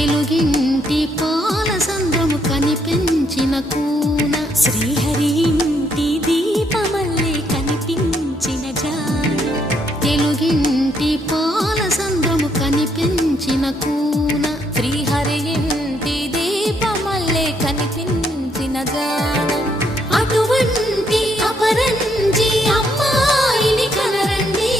తెలుగింటి పాల సంద్రము కనిపించిన కూన శ్రీహరి ఇంటి దీపమల్లే కనిపించిన జాడ తెలుగింటి పాల సంద్రము కనిపించిన కూన శ్రీహరి ఇంటి దీపమల్లే కనిపించిన జాడ అటువంటి అపరంజి అమ్మాయిని కనరండి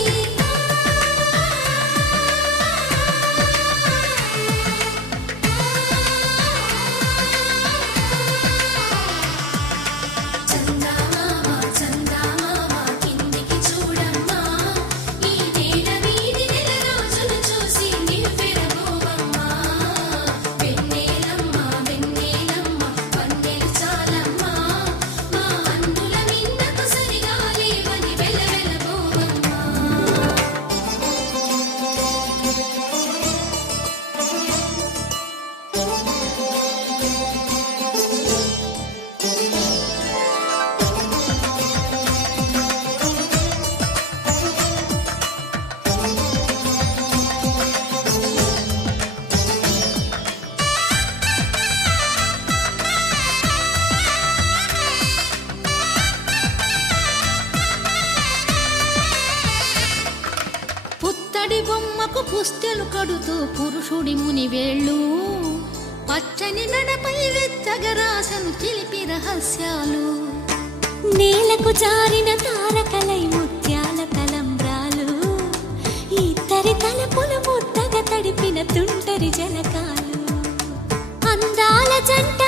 పుత్తడి బొమ్మకు పుస్తెలు కడుతూ పురుషుడి ముని వేళ్ళు పచ్చని నడపై వెచ్చగరాసను చిలిపి రహస్యాలు నేలకు జారిన తారకలై ముత్యాల తలంబ్రాలు ఇద్దరి తలపులు ముద్దగా తడిపిన తుంటరి జలకాలు అందాల జంట